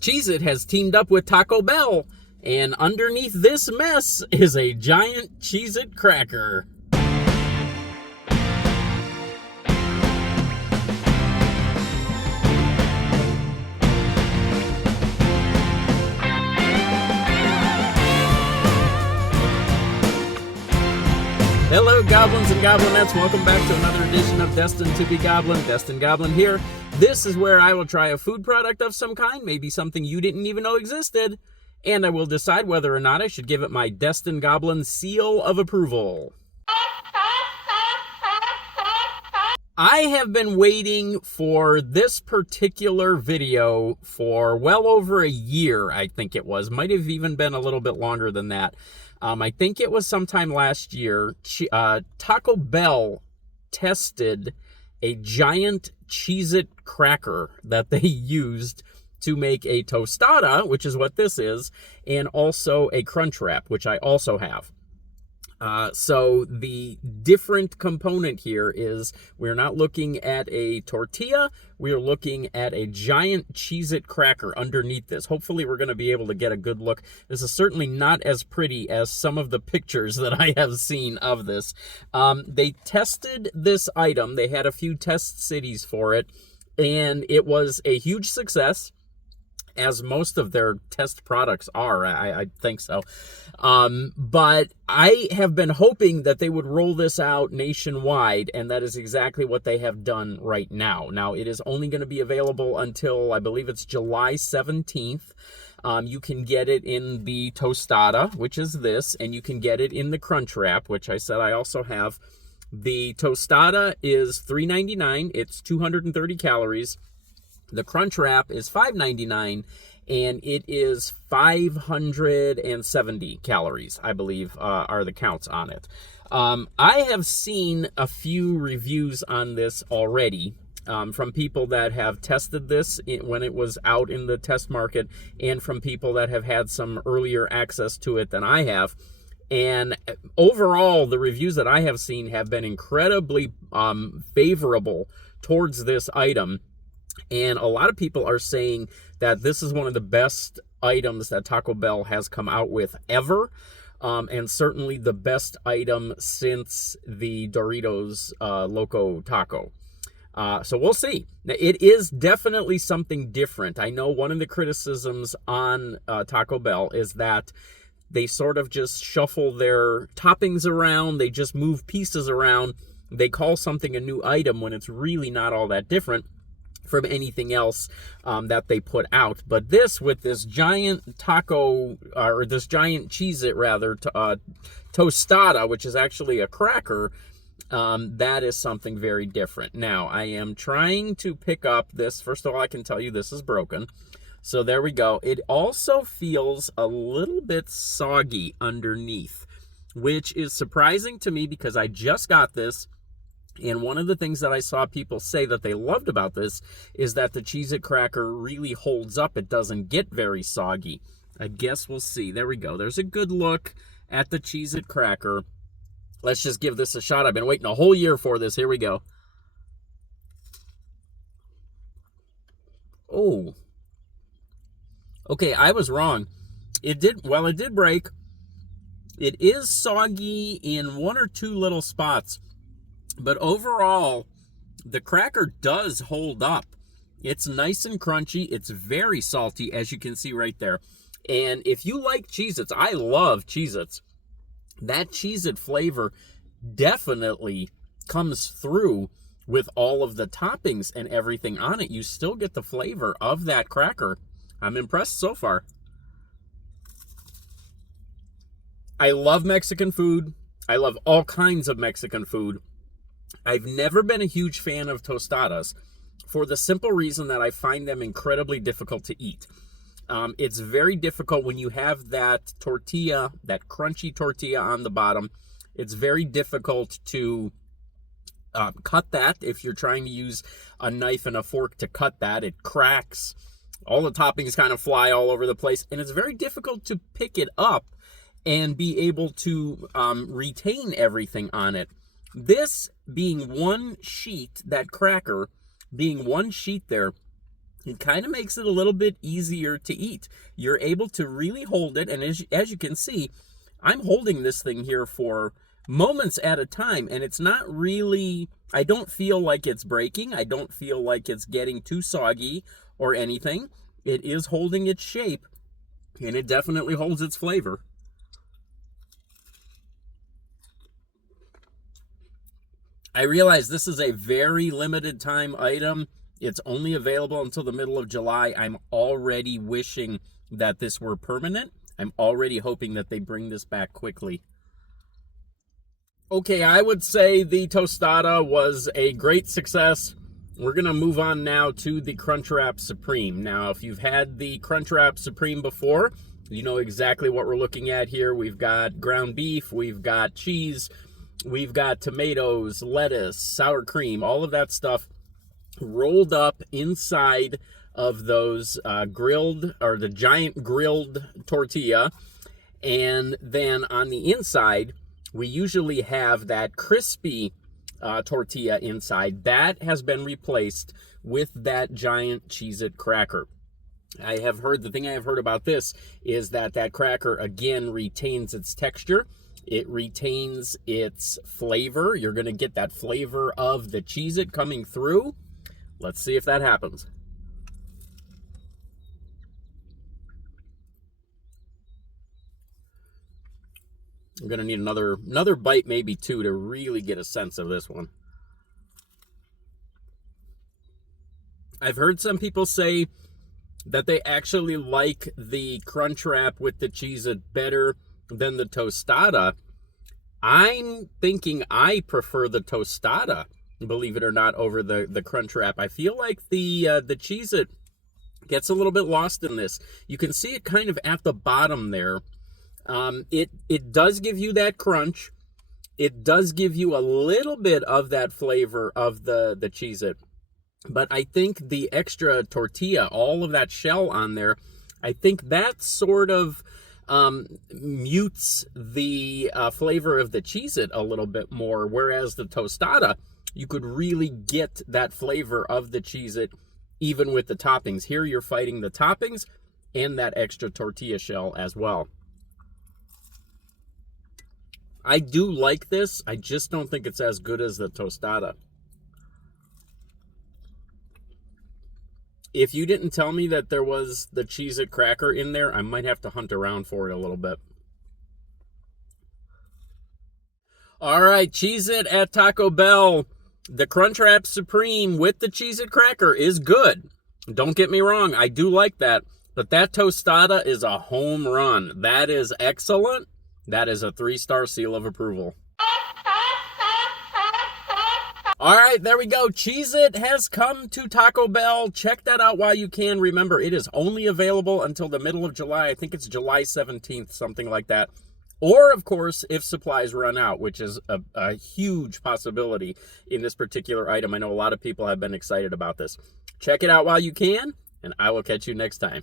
Cheez-It has teamed up with Taco Bell, and underneath this mess is a giant Cheez-It cracker. Hello, goblins and goblinettes. Welcome back to another edition of Destined to be Goblin. Destined Goblin here. This is where I will try a food product of some kind, maybe something you didn't even know existed, and I will decide whether or not I should give it my Destined Goblin seal of approval. I have been waiting for this particular video for well over a year, I think it was. Might have even been a little bit longer than that. I think it was sometime last year. Taco Bell tested a giant Cheez-It cracker that they used to make a tostada, which is what this is, and also a Crunchwrap, which I also have. So the different component here is we're not looking at a tortilla, we're looking at a giant Cheez-It cracker underneath this. Hopefully we're going to be able to get a good look. This is certainly not as pretty as some of the pictures that I have seen of this. They tested this item. They had a few test cities for it, and it was a huge success, as most of their test products are. I think so. But I have been hoping that they would roll this out nationwide, and that is exactly what they have done right now. Now, it is only going to be available until, I believe it's July 17th. You can get it in the tostada, which is this, and you can get it in the Crunchwrap, which I said I also have. The tostada is $3.99. It's 230 calories. The Crunchwrap is $5.99, and it is 570 calories, I believe, are the counts on it. I have seen a few reviews on this already from people that have tested this when it was out in the test market, and from people that have had some earlier access to it than I have. And overall, the reviews that I have seen have been incredibly favorable towards this item. And a lot of people are saying that this is one of the best items that Taco Bell has come out with ever. And certainly the best item since the Doritos Loco Taco. So we'll see. It is definitely something different. I know one of the criticisms on Taco Bell is that they sort of just shuffle their toppings around. They just move pieces around. They call something a new item when it's really not all that different from anything else that they put out. But this, with this giant taco, or this giant Cheez-It rather, tostada, which is actually a cracker, that is something very different. Now, I am trying to pick up this. First of all, I can tell you this is broken. So there we go. It also feels a little bit soggy underneath, which is surprising to me because I just got this. And one of the things that I saw people say that they loved about this is that the Cheez-It cracker really holds up. It doesn't get very soggy. I guess we'll see. There we go. There's a good look at the Cheez-It cracker. Let's just give this a shot. I've been waiting a whole year for this. Here we go. Oh. Okay, I was wrong. It did break. It is soggy in one or two little spots. But overall, the cracker does hold up. It's nice and crunchy. It's very salty, as you can see right there. And if you like Cheez-Its, I love Cheez-Its. That Cheez-It flavor definitely comes through with all of the toppings and everything on it. You still get the flavor of that cracker. I'm impressed so far. I love Mexican food. I love all kinds of Mexican food. I've never been a huge fan of tostadas for the simple reason that I find them incredibly difficult to eat. It's very difficult when you have that tortilla, that crunchy tortilla on the bottom. It's very difficult to cut that. If you're trying to use a knife and a fork to cut that, it cracks. All the toppings kind of fly all over the place, and it's very difficult to pick it up and be able to retain everything on it. This being one sheet, that cracker being one sheet there, it kind of makes it a little bit easier to eat. You're able to really hold it, and as you can see, I'm holding this thing here for moments at a time, and it's not really, I don't feel like it's breaking. I don't feel like it's getting too soggy or anything. It is holding its shape, and it definitely holds its flavor. I realize this is a very limited time item. It's only available until the middle of July. I'm already wishing that this were permanent. I'm already hoping that they bring this back quickly. Okay, I would say the tostada was a great success. We're going to move on now to the Crunchwrap Supreme. Now, if you've had the Crunchwrap Supreme before, you know exactly what we're looking at here. We've got ground beef, we've got cheese, we've got tomatoes, lettuce, sour cream, all of that stuff rolled up inside of those grilled, or the giant grilled tortilla. And then on the inside, we usually have that crispy tortilla inside. That has been replaced with that giant Cheez-It cracker. I have heard, the thing I have heard about this is that that cracker, again, retains its texture. It retains its flavor. You're going to get that flavor of the Cheez-It coming through. Let's see if that happens. I'm going to need another bite, maybe two, to really get a sense of this one. I've heard some people say that they actually like the Crunchwrap with the Cheez-It better than the tostada. I'm thinking I prefer the tostada, believe it or not, over the Crunchwrap. I feel like the Cheez-It gets a little bit lost in this. You can see it kind of at the bottom there. It does give you that crunch. It does give you a little bit of that flavor of the Cheez-It. But I think the extra tortilla, all of that shell on there, I think that sort of mutes the flavor of the Cheez-It a little bit more. Whereas the tostada, you could really get that flavor of the Cheez-It even with the toppings. Here you're fighting the toppings and that extra tortilla shell as well. I do like this. I just don't think it's as good as the tostada. If you didn't tell me that there was the Cheez-It cracker in there, I might have to hunt around for it a little bit. All right, Cheez-It at Taco Bell. The Crunchwrap Supreme with the Cheez-It cracker is good. Don't get me wrong, I do like that. But that tostada is a home run. That is excellent. That is a 3-star seal of approval. All right, there we go. Cheez-It has come to Taco Bell. Check that out while you can. Remember, it is only available until the middle of July. I think it's July 17th, something like that. Or, of course, if supplies run out, which is a huge possibility in this particular item. I know a lot of people have been excited about this. Check it out while you can, and I will catch you next time.